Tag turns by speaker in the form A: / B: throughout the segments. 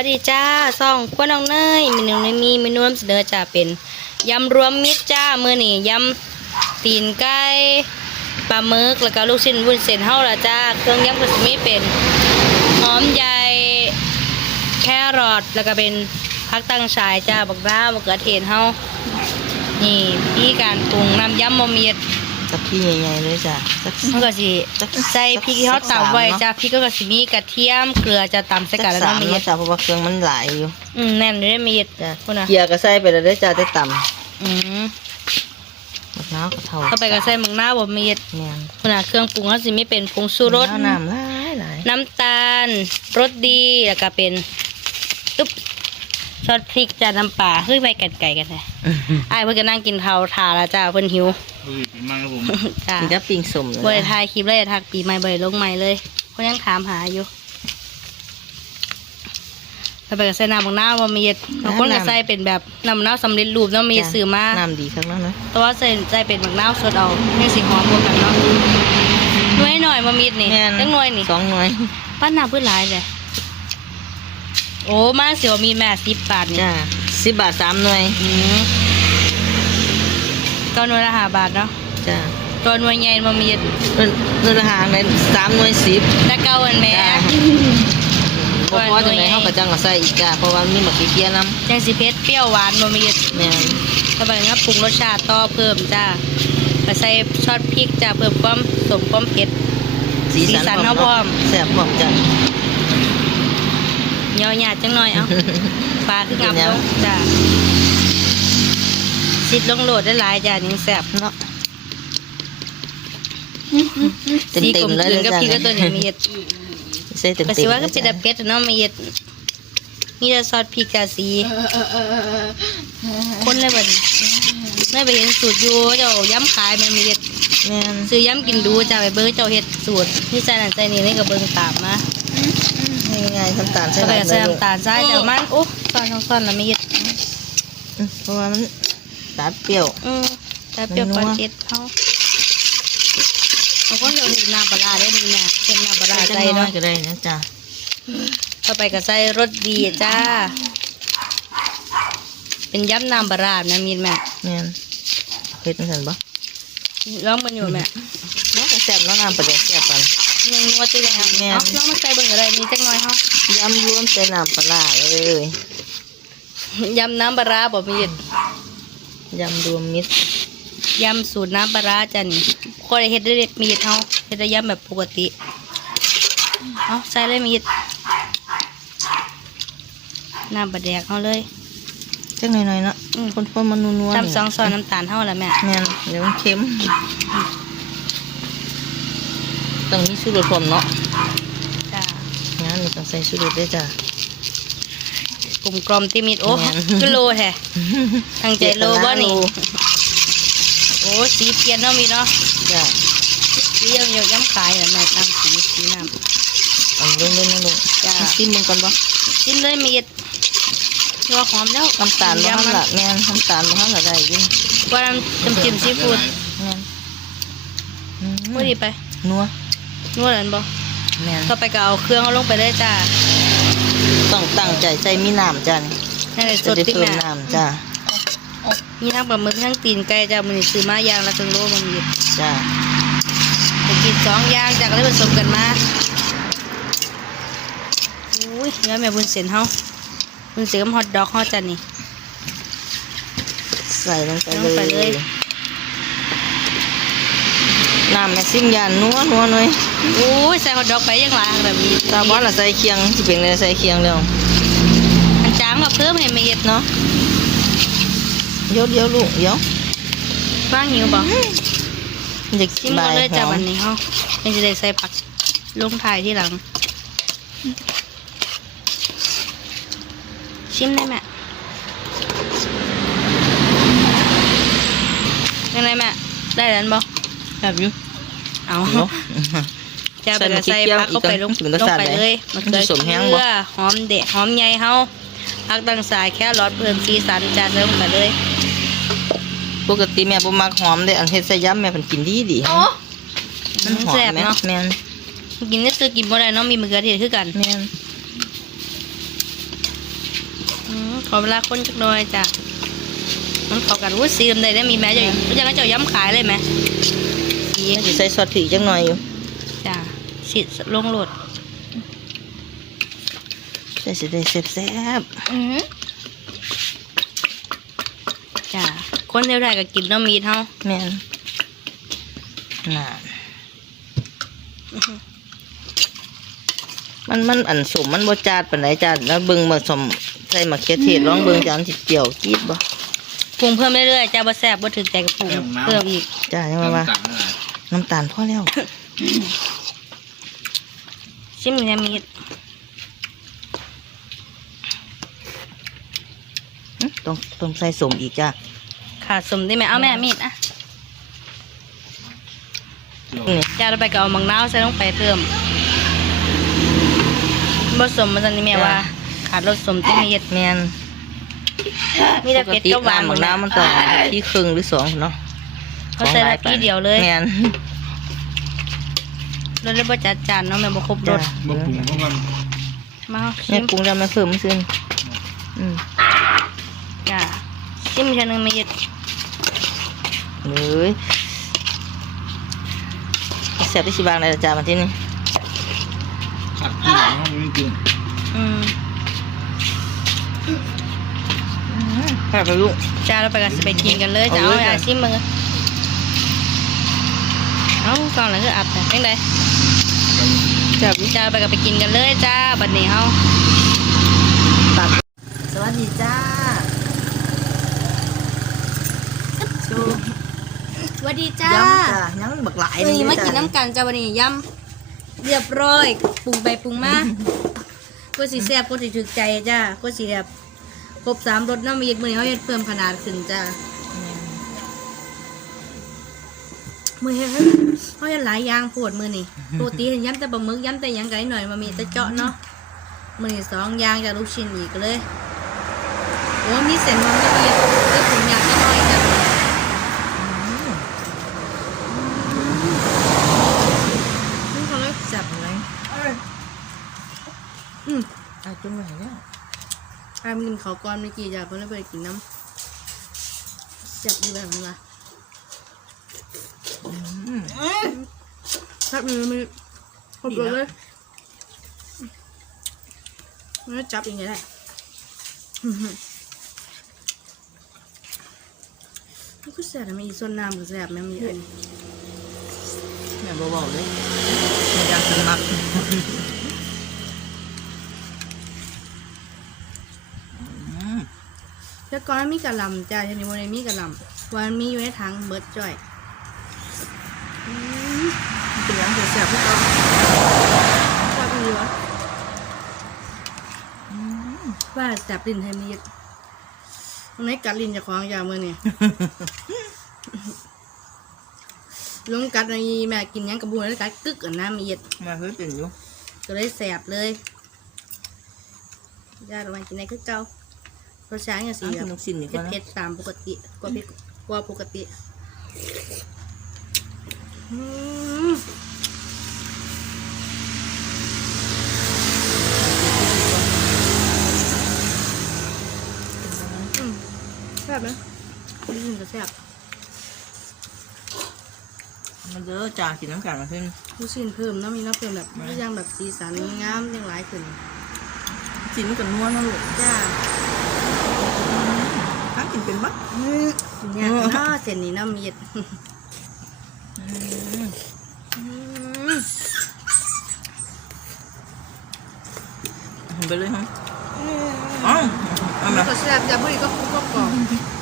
A: วัสดีจ้าซ่องขั้วน้องเนยเมนูนี้มีเมนูนำเสนอจ้าเป็นยำรวมมิตรจ้ามื้อนี้ยำตีนไก่ปลาหมึกแล้วก็ลูกชิ้นวุ้นเส้นเฮาละจ้าเครื่องยำก็สิมีเป็นหอมใหญ่แครอทแล้วก็เป็นผักตั้งฉายจ้าบักน้ามะเขือเทศเฮานี่พี่การปรุงน้ำยำมะเมียด
B: กับพี่ใหญ่ๆเลยจ้ะสัก
A: มันก็สิ
B: สัก
A: ใส่พริกที่เฮา
B: สักสาม
A: ตำไว้
B: เนาะ
A: จ้าพริกก็สิมีกระเทียมเกลือจะตำใส่กันแล้ว
B: สา
A: เนาะ
B: ม
A: เมีย
B: เนาะ
A: ด
B: จ้ะเพราะว่าเครื่องมันหลายอยู่
A: อืมแน่นเลยมีด
B: จ้ะ
A: คุณนะ
B: เกียร์ก็ใส่ไปแล้วเด้อจ้ะได้ต่
A: อืมำ
B: มะนาวก็เท่า
A: เข้าไปก็ใส่หมังหน้าวบ่มีด
B: แม่น
A: คุณนะเครื่องปรุงเขาสิไม่เป็นผงชูรส
B: มะนาวน้ำหลายหลาย
A: น้ำตาลรสดีแล้วก็เป็นอึ๊บ ซอสพริกจานน้ำปลาเฮ้ยไปกันไก่กันแท้อ้ายเพิ่นก็นั่งกินข้าวทาแล้วจ้าเพิ่นหิว
C: ดูดิเป็นมากครับผม
A: จ้า
B: กินกับปิ้งสมเลย
A: บ่ได้ถ่ายคลิปเลยทักปีใหม่บ่ได้ลงใหม่เลยเพิ่นยังถามหาอยู่แล้วไปก็ใส่น้ำหมังหน้าวบ่มีดบางคนก็ใส่เป็นแบบน้ำมะนาวสำเร็จรูปเนาะมีดซื้อมา
B: น้ำดีครับแล้วนะ
A: แต่ว่าใส่ใส่เป็นหมักน้าวสดเอาให้สีหอมบวกกันเนาะหน่วยหน่อยมามีดนี่
B: แม่น
A: จังหน่วยนี่
B: สองหน่วย
A: ปั้นหน้าเพื่อหลายเลย โอ้มาเสียวมีแม่สิบบาทนี่
B: จ้ะสิบบาทสามหน่วย
A: อืมก็หน่วยละห้าบาทเนาะ
B: จ้ะ
A: ตัวหน่วยใหญ่มามีด
B: เงินเงินละหางเลยสามหน่วยสิบ
A: ตะเก้าอันแม่
B: จ้ะเพราะว่าจังไหนเขาก็จังก็ใส่อีกจ้ะเพราะว่ามีหมักขี้เกียจน้
A: ยังสิเพชรเปรี้ยวหวานมามีดำ
B: แม่น
A: เข้าไปงับปรุงรสชาติต่อเพิ่มจ้าไปใส่ซอสพริกจ้าเพิ่มความสมความเผ็ด
B: สีสัน
A: สีสันเขาพร้อม
B: แซ่บพร้อมจ้ะ
A: เหนี ยวหยาดจังหน่อยเอ้าปลาคืองับลงจ้าสิดลงโหลดได้หลายจ้านี่แซ่บ
B: เนาะ
A: สีกลม
B: เลย
A: กลืนกับพี่ก็ตัวนี้มีเห็ด
B: ใส่เต็ม
A: ก็สิว่าก็เป็น
B: จ้ะ
A: แต่เป็ดเนาะมีเห็ดนี่จะซอสพริกกะสีคนเลยบัดนี้ไม่ไปเห็นสูตรอยู่เจ้าย้ำขายมันมีเห็ดซื้อย้ำกินดูจ้าไปเบิ้งเจ้าเห็ดสูตรนี่ใจนั่นใจนี่นี่ก็เบิ้งตามมา
B: ง่ายๆน้ำตาลใส่
A: เข้าไป
B: หลาย
A: ก็
B: เล
A: ใส่
B: ย
A: น้ำตาลใส่แต่มันโอ้ซ่อนทั้งซ่อนแล้วมีเห็ด
B: อืมเพราะว่ามันตัดเปรี้ยว
A: อืมแต่เปรี้ยว
B: มันนั
A: ป
B: ว
A: ลาเจ็ดเขาบางคนเราเห็นน้ำปลาร้าได้ดีแม่เป็นน้ำปลาร้า
B: ใส่
A: ใจ
B: จังน้อ
A: เนาะ
B: ยก็ได้นะจ้ะ
A: เข้าไปก็ใส่รสดีจ้า เป็นยำน้ำปลาร้านะมีนแม่
B: แม่นเผ็ดมันเห็นปะ
A: ร้องมันอยู่แม่
B: น้ำก็แซ่บเน้ำน้ำปลาแดกแซ่บปัน
A: ยังนัวจะยัง
B: แม่
A: เอ้าลองมาใส่เบิ่งอะไรมีจักหน่อยเฮายำ
B: รวมใส่น้ำปลาร้าเลย
A: ยำน้ำปลาร้าบ่มีด
B: ยำรวมมิตร
A: ยำสูตรน้ำปลาร้าจ้ะนี่ก็ได้เฮ็ดได้เด็ดมีดเฮาเฮ็ดได้ยำแบบปกติ เอาใส่เลยมีดน้ำปลาแดกเฮาเลย
B: จังหน่อยๆเนาะ
A: อืม
B: คนๆมันนัวๆ
A: ตำสองซอนน้ำตาลเฮาละแม่
B: แม่นเดี๋ยวมันเค็ม ต้องมีสูตรพร้อมเนาะ
A: จ้า
B: งั้นนี่ต้องใส่สูตรด้วยจ้ะ
A: กลุ่มกลอมที่มีดโอ้
B: แม่น
A: คือโลแท้ตั้งใจโลบ่นี่
B: โล
A: โอ้สีเปลี่ยนเนาะมีเนาะ
B: จ้ะ
A: สียังยังย้ำขายเหรอแม่น้ำสีสีน้ำ
B: เอาลงเลยนะลุง
A: จ้า
B: ซิมมึงก่อนปะ
A: กินเลยมีดนัวหอมแล้ว
B: น้ำตาลบ่ทันละแม่นน้ำตาลบ่ทันละได้ยิน
A: ว่าน้ำจิ้มจิ้มซีฟู้ด
B: แม่นอืม
A: พูดดีไป
B: นัว
A: นัวแล้วบ่
B: แม่น
A: ต่อไปก็เอาเครื่องเอาลงไปเลยจ้า
B: ต้องตั้งใจใส่มีน้ำจ้ะนี่
A: นั่นแหละส
B: จะ
A: ด
B: ได้
A: ติ๊ก
B: เพิ่ม
A: แม่
B: น้ำจ้ะ
A: มีทั้งปลาหมึกทั้งตีนไก่จ้ามันนี้ซื้อมาอย่างละครึ่งโลมันมี
B: จ้ะ
A: ไปกินสองอย่างจากเลยผสมกันมาอุ้ยแล้วแม่บุญเส้นเฮาบุญเส้นกับฮอทดอกเฮาจ้ะนี่
B: ใส่ลงไป
A: ลงไปเล
B: เลย ยน้ำแม่ซิมยานนัวนัวหน่อย
A: อุ้ยใส่ฮอทดอกไปยังหลายแบบนี้
B: ตาบ้านละใส่เคียงสิเป็นเลยใส่เคียงแล้ว
A: อันจางมาเพิ่มให้ไม่เย็ด
B: เนาะเดี๋ยวเดี๋ยวลูกเดี๋ยว
A: บ้างหิวบ่
B: มันจะ
A: ชิมก่อนเลยจ้ะวันนี้เฮาเป็นจะได้ใส่ผักลงท้ายที่หลัง ชิมได้ไหมยังไงแม่ได้แล้วบ่
B: แบบอยู่
A: เอา
B: เนาะ
A: จะไปก็ใส่ผักเข้าไปลง
B: ใส่มะเขือ
A: ลง
B: เทศ
A: ไป
B: อีก
A: เลย
B: มัน
A: มะ
B: จะ
A: เขือ
B: สมแห้ง
A: เก
B: บ่
A: ลือหอมเดะหอมใหญ่เฮาผักตังสายแค่รอดเพิ่มสีสันจ้าใส่ลงไปเลย
B: ปกติแม่บ่มักหอมเด้อันเฮ็ดใส่ยำแม่เพิ่นกินดีดีมันหอม
A: แซ่บ
B: แม่
A: เนาะ
B: แม่น
A: กินได้ซื้อกินบ่ได้เนาะมีมะเขือเทศคือกัน
B: แม่น
A: อืมขอเวลาคนจักหน่อยจ้ะมันเข้ากันวุ้ยซีมได้ได้มีแม่เจ้ายังไงเจ้าย้ำขายเลยไหมสี
B: มันสิใส่ซอสผีจังหน่อยอยู่
A: จ้ะ สิลงโหลด
B: ใส่สิได้แซ่บ
A: อืมจ้ะคนเท่าไหร่ก็กินเน้ำมีเท่า
B: ๆแม่นน่ะมันมันอันสมมันบ่จาดปานใดจาดแล้วเบิ่งมาสมใส่มะเขือเทศลองเบิ่งจานสิเจียวกีดบ่
A: ปรุงเพิ่มเรื่อยๆจ้าบ่แซ่บบ่ถึงใจกับปรุงเพิ่มอีก
B: จ้ายังว่าว่า
C: ต่างๆนะ
B: น้ำตาลพอแล้ว
A: ชิมเนี่ยมี
B: หึต้องต้องใส่สมอีกจ้า
A: ขาดสมได้ไหมเอาแม่มีดอะ
B: นี่
A: จ้าเราไปก็เอามังนาวใส่ลงไปเพิ่มบ่สมมันจะนี่แม่ว่า ขาดรสสมที่มีด
B: แม่น
A: มีแต่เผ็ดกับหวาน
B: ปกติน้ำบักน้ำมันต้องที่ครึ่งหรือสองเนาะ
A: เขาใส่ละพี่เดียวเลย
B: แม่น
A: รสเลยบ่จัดจานเนาะแม่บ่ครบร
B: จ้า
A: ส
C: บ่ปรุงเพราะมัน
A: มาเอา
B: แม่
A: ชิม
B: ปรุงแล้วแม่เพิ่มไม่ซื้ออืม
A: จ้าชิมอีกเทีนึงมีด
B: เลยแซ่บที่สิบางในจ้ามาที่นี่
C: ขัดขี้หลังมันไม่จริง
A: อืม
B: แซ่บไปลูก
A: จ้าเราไปกันสิไปกินกันเลยจ้า
B: เอา
A: เอา
B: เลย
A: อย่า
B: จ้ะ
A: ชิมมึงเอาก่อนหลังคืออัดแต่เป็นไง
B: แซ่บ
A: จ้าไปกับไปกินกันเลยจ้าบัดนี้เฮา
B: ตัดสวัสดีจ้าชู
A: สวัสดีจ้า
B: ย้ำจ้าย้ำบักหลาย
A: วันนี้มา
B: จ้ะ
A: กินน้ำกันจ้าวันนี้ยำเรียบร้อยปรุงไปปรุงมาก็สีแซ่บก็สีถึกใจจ้าก็สีแบบครบสามรสน้ำมีดมือนี้เขาเฮ็ดเพิ่มขนาดขึ้นจ้ามือเฮ็ด เขาเฮ็ดหลายอย่างปวดมือนี่ปกติเห็นย้ำแต่บะหมึกย้ำแต่หยังไงหน่อยมามีแต่เจาะเนาะมือนี่สองอย่างจากลูกชิ้นอีกเลยโอ้มีเส้นมันละเอียดแล้วผมอยากให้น้อยจ้ะนี่เขาเลยจับ
B: อะไร
A: อืม
B: เอาจุ่มไหนเนี่ย
A: อายมันกินเขาวก้อนเมื่อกี้จ้ะเพิ่นเลยไปกินน้ำจับดีแบบนี้ละ
B: อืม
A: จับมือมือครบเลยเลยมันก็จับอย่างเงี้ยแหละอื้อหือมันก็แสบนะมีส่วนน้ำก็แสบแม่มีอันนี้
B: แม่เบาๆเลยแม่อยากสมัคร
A: แล้วก่อนมันมีกะหล่ำจ้ะทีนี้วันนี้มีกะหล่ำวันมีอยู่ในถังเบิร์ดจ่อยอื ม
B: เป็นยังแซ่บๆพวกเรา
A: ชอบดีวะว่าจับลิ้นให้มีดตรงไหนกัดลิ้นเจะคล้าของยามือนี่ลงกัดในแม่กินหยังกระบูนแล้วกัดกึกอันน้ำมีด
B: มาเฮ้ยเป็นอยู่
A: ก็เลยแสบเลยยาระวังกินในคือเก่าเพราะช้างอย่างสี
B: อะ
A: แบ
B: กิน
A: บ
B: ลูกชิ้นดีกว่านะ
A: เผ็ดๆตามปกติกว่าเผ็ดกว่าปกติอื บไหมนี่ถึงจะแซ่บ
B: มันเยอะจ้ากินน้ำกันมาขึ้น
A: ลูกชิ้นเพิ่มเนาะมีเนาะเพิ่มแบบ
B: ไม่
A: อย่างแบบสีสันงามยังหลายขึ้น
B: กินมันกับนัวนะลูก
A: จ้า
B: ถ้ากินเป็นบัก
A: เนี่ยเนาะเส้นนี้เนาะมีด
B: ไปเลยฮะอ๋อเอา
A: มั
B: มาน
A: ก็แซ่บจ้ะบุ้ยก็คุกก็กรอบ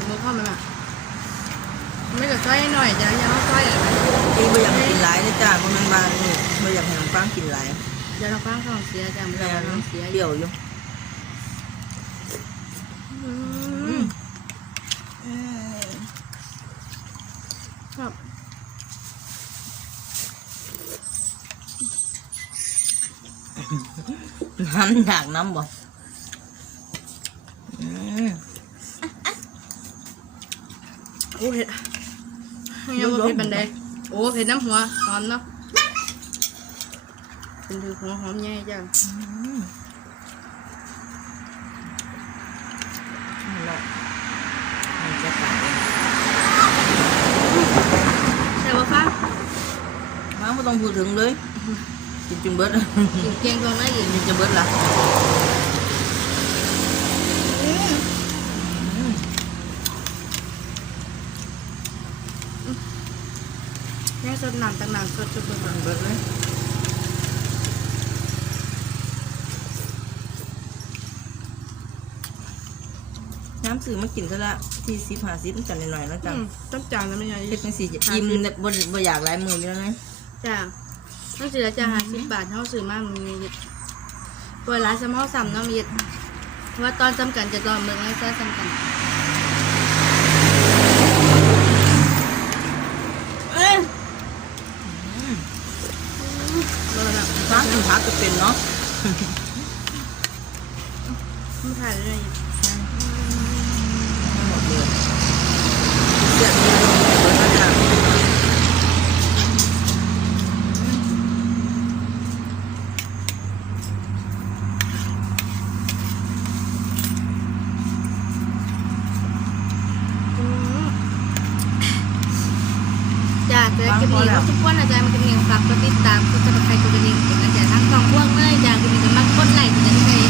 A: มือพ่อมันอะไม่ก็ซ อยหน่อยจ้ะอยังเอาซอยอะไร
B: ตีไม่อยากให้กินหลายเลยจ้าเพราะมันบางนี่ไม่อยากให้น้ำปังกินหลาย
A: เดี๋ยวเราฟังท้องเสียจ้ะมัน
B: แล้
A: จะ
B: ว
A: ท้องเสีย
B: เปรี้ยวอยู่
A: อืมครับ
B: น้ำอยากน้ำบ่อืม
A: โอ้เผ็ด ยังบ่เผ็ดบันไดโอ้เผ็ดน้ำหัวหอมเนาะเป็นถือหัวหอมแย่จ้ะนั่นแหละมันจะ
B: ตาย
A: ใช่ป่ะคะ
B: น้ำไม่ต้องพูดถึงเลยกินจนเบิด
A: กินเกียงตอนนั้นกิ
B: นจนเบิดละ
A: สดน้ำตั้งน้ำสดจุดเบิ่ง
B: เบิดเลยน้ำสื่อมากินซะละที่สิบห้าสิบจันหน่อยๆแล้วจัง
A: ต้องจ่ายแล้วไม่ใช่
B: เฮ็ดจังสี่อิ่มเนี่ยบ่บ่อยากหลายมืออยู่แล้วนะ
A: จ้าต้องซื้อจะหาสิบบาทเท่าซื้อมากมีเยอะเวลาสมอสามน้ำเย็ดว่าตอนจำกันจะตอนเมืองไอ้แซ่จำกันเอ้ยเบอ ร์แบบ
B: พักกินพักก็เป็นเนาะ
A: ไม่ถ่ายเลย
B: หมดเลยเสียดีเลยเบิดแล้วจ้ะ
A: จ้าจะได้กินดีทุกวันอาจารย์มันจะมีฝากก็ติดตามก็จะมาใครก็ พวกเมื่อยจากคุณจะมักคนไหลจะได้